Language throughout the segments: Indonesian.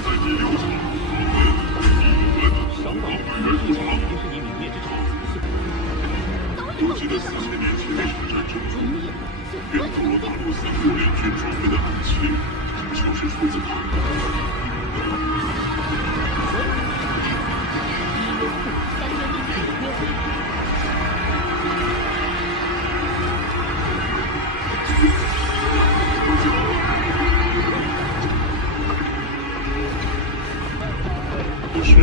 伤到一场也是你泯灭之战4分。我记得4000年前那场战争中，原中国大陆36联军装备的武器，就是出自哪里？不是。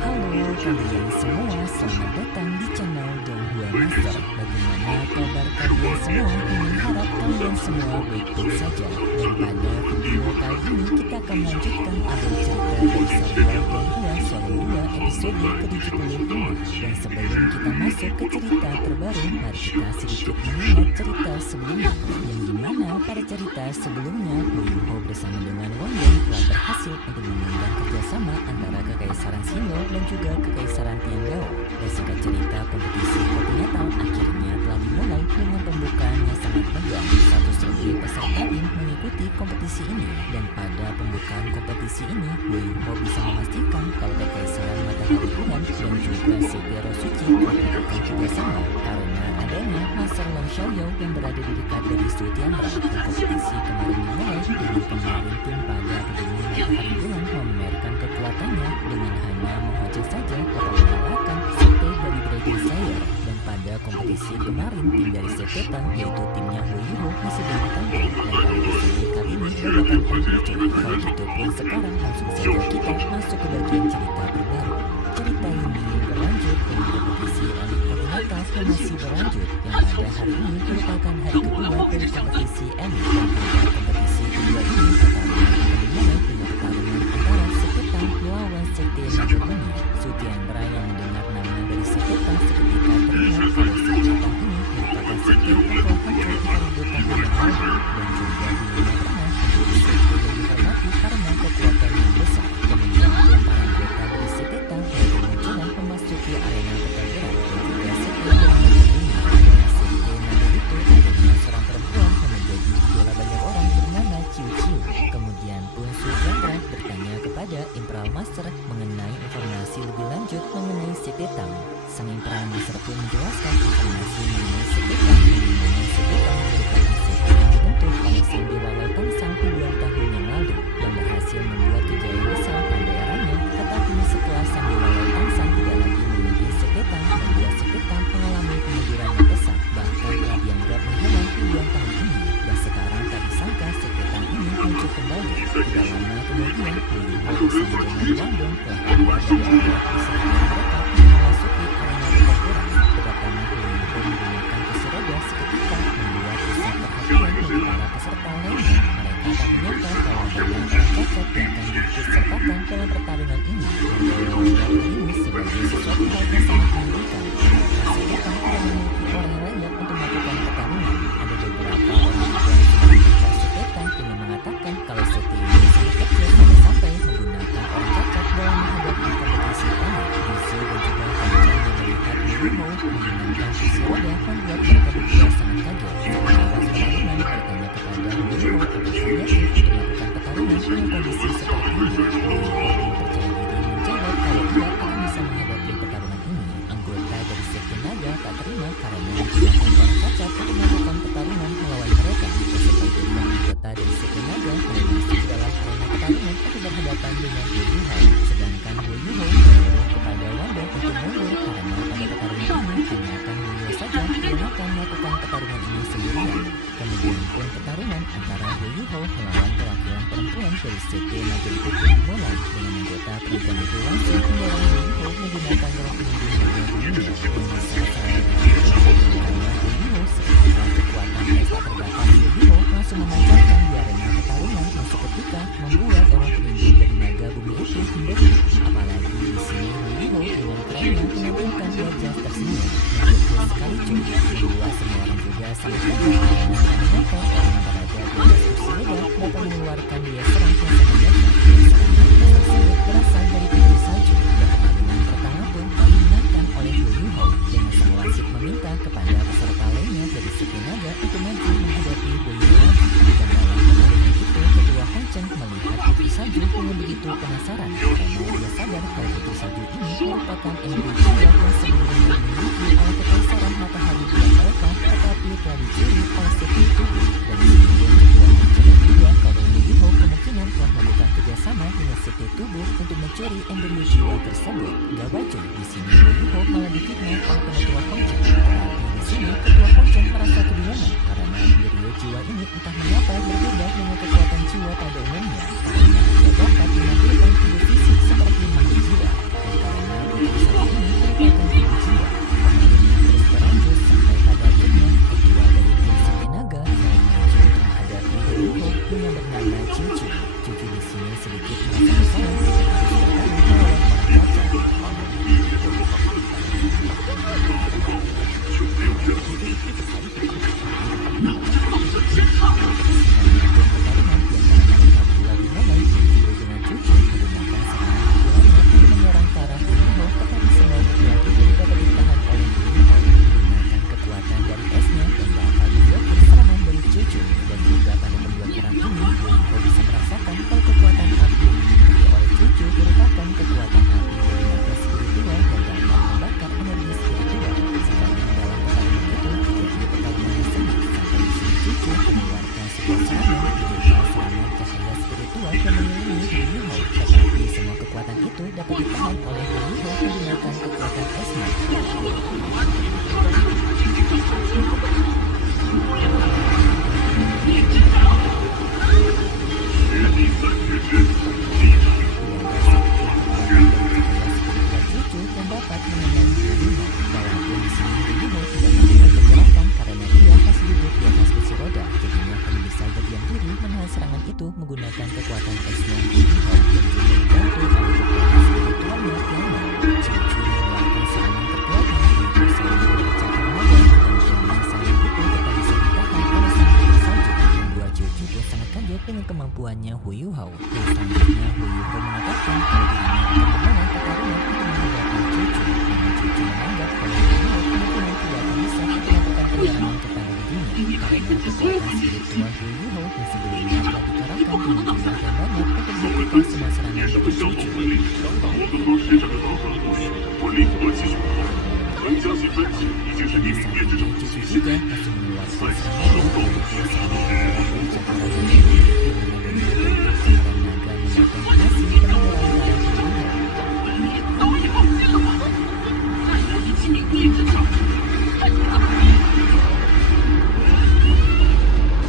Halo kalian semua, selamat datang di channel Donghua Master. Bagaimana kabar kalian semua? Ingin harap kalian semua baik-baik saja. Dan pada video kali ini kita akan melanjutkan alur cerita dari serial Donghua Volume 2 episode ke-75. Dan sebelum kita masuk ke cerita terbaru, mari kita sedikit mengingat cerita sebelumnya. Yang dimana pada cerita sebelumnya, Hu Yuho bersama dengan Wang Yong telah berhasil untuk mengundang kerjasama antara Kekaisaran Sino dan juga Kekaisaran Tiandao. Dan singkat cerita, kompetisi kopi Natal akhirnya telah dimulai dengan pembukaan yang sangat megah. 100 lebih peserta tim mengikuti kompetisi ini. Dan pada pembukaan kompetisi ini, Hu Yuho bisa memastikan kalau Kekaisaran Matahari Bulan dan juga Sepiro Suci melakukan kerjasama karena adanya Master Long Xiaoyao yang berada di dekat dari Su Tianra. Dan kompetisi kemarin dimulai dengan kemarin tim pada Akademi Matahari Bulan memamerkan kekuatannya dengan hanya menghujat saja atau mengalahkan Sekte dari Dragon Slayer. Dan pada kompetisi kemarin tim dari Sekte Tang yaitu timnya Hu Yuho masih belum tampil. Dan pada episode kali ini banyak muncul. Kalau gitu pun sekarang langsung saja kita masuk ke bagian cerita terbaru. Cerita ini berlanjut dengan kompetisi elit kopi Natal yang masih berlanjut, yang pada hari ini merupakan hari kedua dari kompetisi elit. Dan pada kompetisi kedua ini pertarungan akan dimulai dengan pertarungan antara Sekte Tang melawan Sekte Naga Bumi. Su Tianra yang mendengar nama dari Sekte Tang seketika teringat kalau Sekte Tang ini merupakan sekte yang telah hancur 4000 tahun yang lalu dan juga dulunya pernah menjadi sekte yang dihormati karena kekuatan yang besar. Kemudian pun para anggota dari Sekte Tang mulai bermunculan memasuki arena pertempuran dan juga Sekte Naga Bumi. Karena Sekte Naga itu adanya seorang perempuan yang menjadi idola banyak orang bernama Ciu Ciu. Kemudian pun Su Tianra bertanya kepada Imperial Master mengenai informasi lebih lanjut mengenai Sekte Tang. Sang Imperial Master pun menjelaskan informasi mengenai Sekte Tang yang dimana Sekte Tang merupakan sekte yang dibentuk oleh Sang Dewa Lautan Sang puluhan tahun yang lalu yang berhasil membuat kejayaan besar pada eranya. Tetapi setelah Sang Dewa Lautan Sang tidak lagi memimpin Sekte Tang, membuat Sekte Tang mengalami kemunduran yang pesat, bahkan telah dianggap menghilang puluhan tahun ini. Dan sekarang tak disangka Sekte Tang ini muncul kembali. Tidak lama kemudian, Hu Yuho bersama dengan Wang Dong telah keluar dari area persahabatan mereka dan memasuki arena pertempuran. Kedatangan Hu Yuho menggunakan kursi roda seketika membuat pusat perhatian bagi para peserta lainnya. Mereka tak menyangka kalau adanya orang cacat yang akan diikutsertakan dalam pertarungan ini. Mereka menganggap ini sebagai sesuatu hal yang sangat menyedihkan. Sekte Tang tidak memiliki orang yang layak untuk melakukan pertarungan. Ada beberapa orang juga yang menghentikan Sekte Tang dengan mengatakan kalau sekte ini sangat kecil sampai menggunakan orang cacat dalam menghadapi kompetisi elit. Bisu dan juga Hanjang yang melihat Hu Yuho menggunakan kursi roda membuat mereka berdua sangat kaget. Pengawas pertarungan bertanya kepada Hu Yuho apakah dia yakin untuk melakukan pertarungan dengan kondisi seperti ini. Hu Yuho dengan percaya diri menjawab kalau dia akan bisa menghadapi pertarungan ini. Anggota dari Sekte Naga tak terima karena menggunakan orang cacat untuk melakukan pertarungan melawan mereka. Setelah itu anggota dari Sekte Naga mulai masuk dalam arena pertarungan untuk berhadapan dengan Hu Yuho. Sedangkan Hu Yuho menyuruh kepada Wang Dong untuk mundur karena pada pertarungan ini hanya akan Hu Yuho saja yang akan melakukan pertarungan ini sendirian. Kemudian pun pertarungan antara Hu Yuho melawan perwakilan perempuan dari Sekte Naga itu pun dimulai dengan anggota perempuan itu langsung mendorong Hu Yuho menggunakan roh pelindung Naga Bumi yang bisa karena Hu Yuho seketika kekuatan es tak terbatas Hu Yuho langsung memancarkan di arena pertarungan yang seketika membuat roh pelindung dari Naga Bumi itu menderu. Apalagi di sini Hu Yuho dengan kerennya menampilkan wajah tersenyum menjadi sekali cuy, membuat semua orang juga sangat kaget karena ternyata orang yang berada di atas kursi roda dapat mengeluarkan daya serang yang sangat dahsyat. Dan serangan tersebut berasal dari putri salju. Dan pertarungan pertama pun dimenangkan oleh Hu Yuho dengan sang wasit meminta kepada peserta lainnya dari Sekte Naga untuk maju menghadapi Hu Yuho lagi. Dan dalam pertarungan itu, ketua Hong Chen melihat putri salju dengan begitu penasaran merupakan embrio jiwa yang sebelumnya dimiliki oleh kekaisaran matahari bulan mereka, tetapi telah dicuri oleh seti tubuh. Dan meskipun ketua Hongchen menduga kalau Wu Yuho kemungkinan telah melakukan kerjasama dengan seti tubuh untuk mencuri embrio jiwa tersebut, gak wajar di sini Wu Yuho malah difitnah oleh penetua Hongchen. Tetapi di sini ketua Hongchen merasa kebingungan karena embrio jiwa ini entah mengapa berbeda dengan kekuatan jiwa pada umumnya, karena dia dapat menampilkan tubuh fisik seperti makhluk jiwa. Dan karena tubuh satu ini merupakan tubuh jiwa, permainan terus berlanjut sampai pada akhirnya ketua dari tim Sete Naga mulai maju untuk menghadapi Wu Yuho dengan bernama Cucu. Cucu di sini sedikit merasa bersalah jika harus bertarung melawan orang cacat. Menggunakan kekuatan esnya Wu Yuho dan juga dibantu oleh kekuatan spiritualnya Tianma. Cucu mengeluarkan serangan terkuatnya yaitu serangan dari cakar naga, dan untungnya serangan itu tetap bisa ditahan oleh sang putri salju. Membuat Cucu pun sangat kaget dengan kemampuannya Wu Yuho. Dan selanjutnya Wu Yuho mengatakan kalau dirinya akan membangun pertarungan untuk menghadapi Cucu. Namun Cucu menganggap kalau Wu Yuho kemungkinan tidak akan bisa untuk melakukan penyerangan kepada dirinya karena kekuatan spiritual Wu Yuho yang sebelumnya telah dikerahkan dengan jumlah yang banyak untuk melakukan semua serangan dari Cucu. 我使者的高手故事，我立刻继续跑。能将其分析已经是你泯灭之者的 Cucu 极 juga 限。 langsung mengeluarkan serangannya yaitu serangan dari cakaran naga ini yang mana dengan bentuk cakaran naga memotong dinasti dan menyerang ke arah Wu Yuho.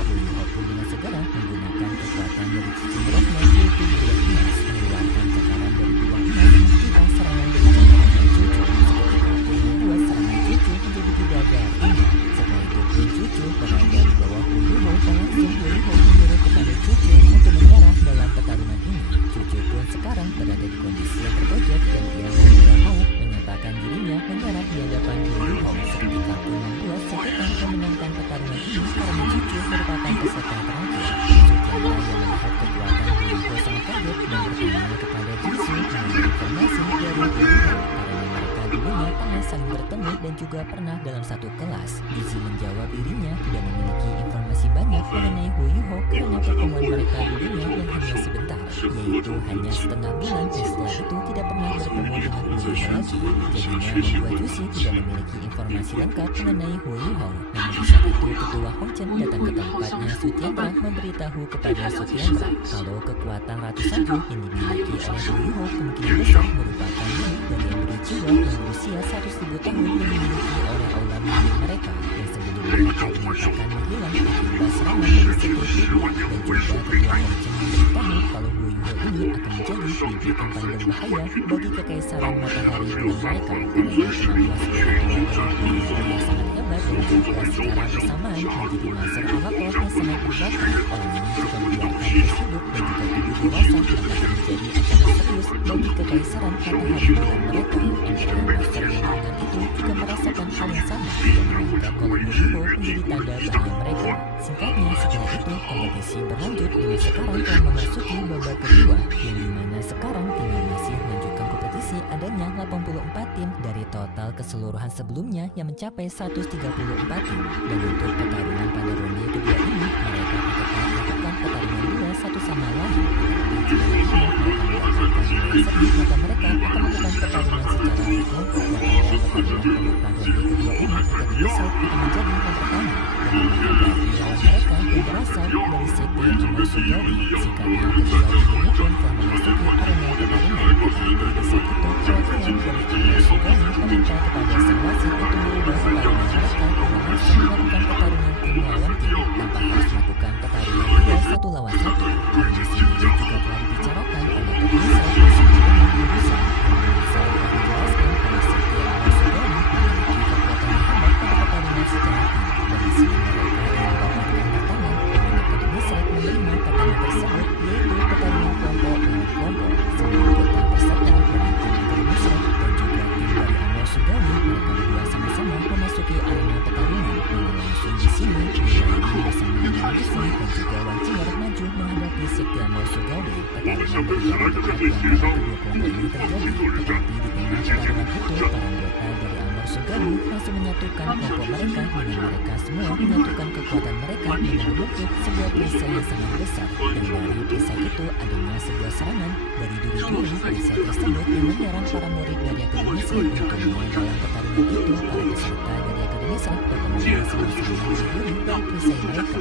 Wu Yuho pun dengan segera menggunakan kekuatan dari cicing rohnya yaitu bulan emas, mengeluarkan cakaran dari bulan emas menghentikan serangan dari cakaran Cucu. Seketika pun membuat serangan Cucu menjadi tidak ada artinya. Setelah itu pun Cucu berada di bawah Wu Yuho dan langsung Wu Yuho menyuruh kepada Cucu untuk menyerah dalam pertarungan ini. Cucu pun sekarang berada di kondisi yang terpojok dan dia tidak mau menyatakan dirinya menyerah di hadapan Wu Yuho. Seketika pun membuat Setetan memenangkan pertarungan ini karena Cucu merupakan peserta terakhir. Sutianra yang melihat kekuatan Wu Yuho sangat kaget dan bertanya kepada Jisoo mengenai informasi dari Wu Yuho karena mereka dulunya pernah saling bertemu dan juga pernah dalam satu kelas. Jisoo menjawab dirinya tidak memiliki informasi banyak mengenai Wu Yuho karena pertemuan mereka dulunya yang hanya sebentar, yaitu hanya setengah bulan, dan setelah itu tidak pernah bertemu dengan Wu Yuho lagi. Jadinya membuat Jushi tidak memiliki informasi lengkap mengenai Wu Yuho. Namun di saat itu ketua Hongchen datang ke tempatnya Sutianra memberitahu kepada Sutianra kalau kekuatan Ratu Salju yang dimiliki oleh Wu Yuho kemungkinan besar merupakan milik dari embrio jiwa yang berusia 100.000 tahun yang dimiliki oleh aula milik mereka yang sebelumnya mereka dinyatakan menghilang akibat serangan dari seti tubuh. Dan juga ketua Hongchen memberitahu kalau Wu Yuho ini akan menjadi mimpi yang paling berbahaya bagi kekaisaran matahari bulan mereka karena kemampuan spiritual dari Wu Yuho yang sangat hebat dan juga secara bersamaan menjadi master alator yang sangat berbakti. Orang ini jika dibiarkan terus hidup dan juga tubuh dewasa maka akan menjadi ancaman serius bagi kekaisaran matahari bulan mereka. Emperor Master yang dengan itu juga merasakan hal yang sama dan menganggap kalau Wu Yuho menjadi tanda bahaya mereka. Singkatnya setelah itu kompetisi berlanjut dan sekarang telah memasuki babak kedua yang dimana sekarang tinggal masih melanjutkan kompetisi adanya 84 tim dari total keseluruhan sebelumnya yang mencapai 134 tim. Dan untuk pertarungan pada ronde kedua ini mereka tetap melakukan pertarungan dua satu sama lain. Tapi jika nantinya mereka mendapatkan nilai seri maka mereka akan melakukan pertarungan secara menurutku, yang ada pertarungan pembukaan ronde kedua ini Akademi Side akan menjadi yang pertama dengan menghadapi lawan mereka yang berasal dari sekte Amor Surgawi. Singkatnya, kedua tim ini pun telah memasuki arena pertarungan, tetapi di saat itu perwakilan dari Amor Surgawi meminta kepada sang wasit untuk merubah pertarungan mereka dengan langsung melakukan pertarungan tim lawan tim tanpa harus melakukan pertarungan duel 1 lawan 1. Hal ini sendiri juga telah dibicarakan oleh Akademi Side bersama dengan Medusa. Medusa telah menjelaskan kalau sekte Amor Surgawi memiliki kekuatan yang hebat pada pertarungan secara tim. Dari sini mereka ingin mendapatkan tantangan dengan Akademi Side menerima tantangan tersebut, yaitu pertarungan kelompok lawan kelompok. Semua anggota peserta dari tim Akademi Side dan juga tim dari Amor Surgawi, mereka berdua sama-sama memasuki arena pertarungan dengan langsung di sini Dewa bersama dengan Lucy dan juga Wanciar maju menghadapi sekte Amor Surgawi. Pertarungan berjalan ketat yang antara kedua kelompok ini terjadi, tetapi di tengah pertarungan itu para anggota dari Amor Surgawi langsung menyatukan kelompok mereka dengan mereka semua menyatukan kekuatan mereka dengan membentuk sebuah perisai yang sangat besar, dan dari perisai itu adanya sebuah serangan dari duri-duri perisai tersebut yang menyerang para murid dari Akademi Side. Untungnya dalam pertarungan itu para peserta dari Akademi Side dapat menang semua serangan duri-duri dari perisai mereka.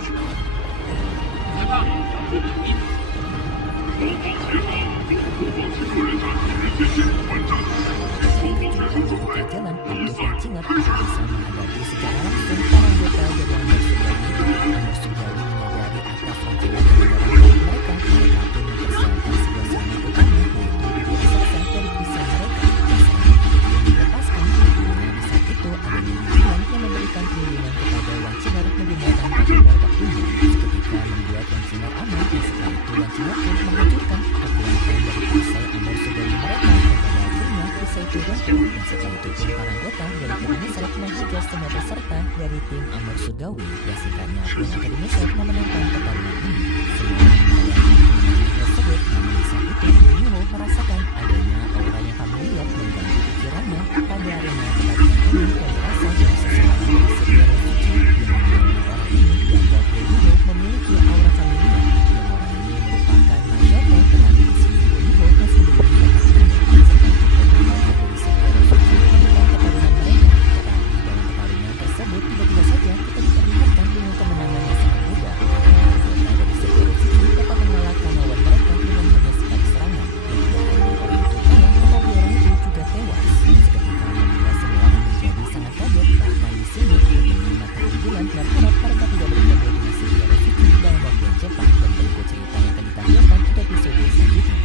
Membuka jalan untuk Wanciar untuk bisa menghadapi secara langsung para anggota dari Amor Surgawi itu. Amor Surgawi menyadari atas Wanciar yang menyerang mereka. Mereka pun mempersiapkan sebuah serangan utama, yaitu duri raksasa dari perisai mereka. Dan serangan itu pun dilepaskan. Untungnya di saat itu adanya Lilian yang memberikan perlindungan kepada Wanciar menggunakan pada waktunya. Seketika membuat Wanciar aman, dan setelah itu Wanciar pun menghancurkan kekuatan dari perisai Amor Surgawi mereka, dan pada akhirnya perisai itu runtuh. Dan setelah itu pun para anggota dari Akademi Side menghajar semua peserta dari tim Amor Surgawi. Dan singkatnya pun Akademi Side memenangkan pertarungan ini. Semua orang merayakan kemenangan tersebut, namun di saat itu Yoyo merasakan adanya aura yang familiar mengganggu pikirannya pada arena pertarungan ini yang berasal dari seseorang dari sekte Rosuchi, yang mana orang ini dianggap Yoyo memiliki aura familiar, yang orang ini merupakan Majoto, tetapi di sini Yoyo masih belum mendapatkannya. Setelah itu pembunuhnya dari sekte Rosuchi menekan pertarungan mereka, tetapi dalam pertarungan tersebut tiba-tiba saja kita diperlihatkan dengan kemenangan yang sangat mudah karena anggota dari sekte Rosuchi dapat mengalahkan lawan mereka dengan hanya sekali serangan. Dan tidak hanya orang itu kalah, tetapi orang itu juga tewas. Seketika membuat semua orang menjadi sangat kaget. Bahkan di sini Akademi Matahari Bulan berharap mereka tidak bertemu dengan sekte Rosuchi dalam waktu yang cepat. Dan berikut cerita yang akan ditampilkan pada episode selanjutnya.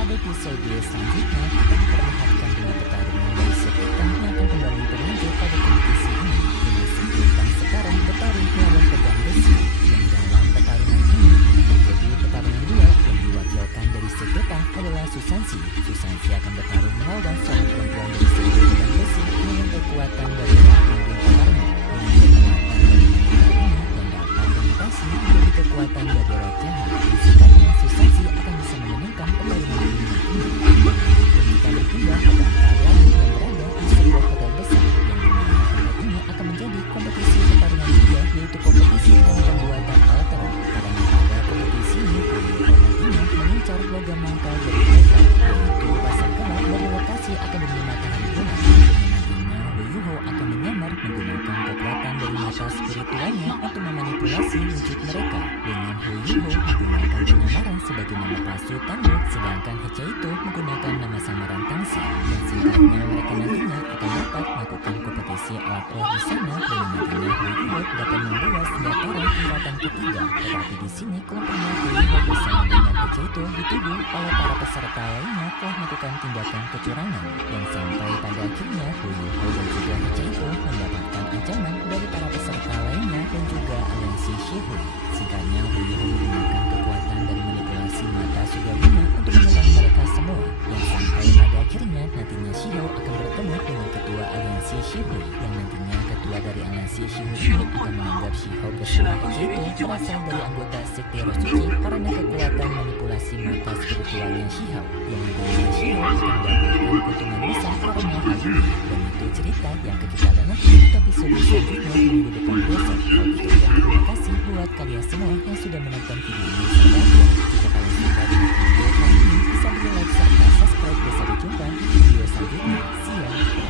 Pada episode selanjutnya kita diperlihatkan dengan pertarungan dari sekte Tang yang akan kembali berlanjut pada kompetisi ini, dengan sekte Tang sekarang bertarung melawan pedang besi. Yang dalam pertarungan ini akan terjadi pertarungan duel yang diwakilkan dari sekte Tang adalah Susansi. Susansi akan bertarung melawan seorang perempuan dari sekte pedang besi dengan kekuatan dari roh pelindung ularnya. Dengan kekuatan dari wanita ini yang dapat bermutasi menjadi kekuatan dari roh jahat. Singkatnya, Susansi akan bisa memenangkan pertarungan ini nantinya. Dan nanti pun kita berpindah ke tempat lain yang berada di sebuah hotel besar, yang dimana tempat ini akan menjadi kompetisi pertarungan juga, yaitu kompetisi dengan pembuatan alter. Karena pada kompetisi ini Yoyo nantinya mengincar logam langka dari mereka, yaitu pasang gelap dari lokasi Akademi Matahari Bulan. Dengan nantinya Yoyo akan menyamar menggunakan kekuatan dari mata spiritualnya untuk memanipulasi wujud mereka. Dengan Yoyo menggunakan penyamaran sebagai nama palsu Tanggo, sedangkan Hecha itu menggunakan nama samaran Tangsi. Dan singkatnya mereka nantinya akan dapat melakukan kompetisi alat roh di sana, dan nantinya Yoyo dapat membuat senjata roh tingkatan ketiga. Tetapi di sini kelompoknya Yoyo bersama dengan Hecha itu dituduh oleh para peserta lainnya telah melakukan tindakan kecurangan, yang sampai pada akhirnya Yoyo dan juga Hecha itu mendapatkan ancaman dari para peserta lainnya dan juga aliansi Shihui. Singkatnya Yoyo menggunakan kekuatan dari manipulasi mata surgawinya untuk menyerang mereka semua, yang sampai pada akhirnya nantinya Shiho akan bertemu dengan ketua aliansi Shihui, yang nantinya ketua dari aliansi Shihui ini akan menganggap Shiho bersama Hecha itu berasal dari anggota sekte Rosuchi karena kekuatan manipulasi mata spiritualnya Shiho, yang nantinya Shiho akan mendapatkan keuntungan besar karena hal ini. Dan itu cerita yang akan kita lihat nanti di episode selanjutnya minggu depan besok. Kalau gitu ya, terima kasih buat kalian semua yang sudah menonton video ini sampai akhir. Jika kalian suka dengan video kali ini, bisa di like serta subscribe. Dan sampai jumpa di video selanjutnya. See ya.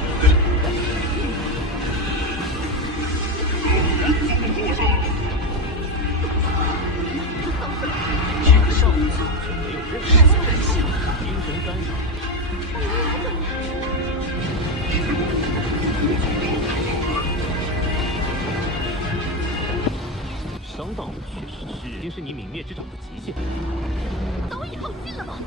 是你泯灭之爪的极限。早已耗尽了吗？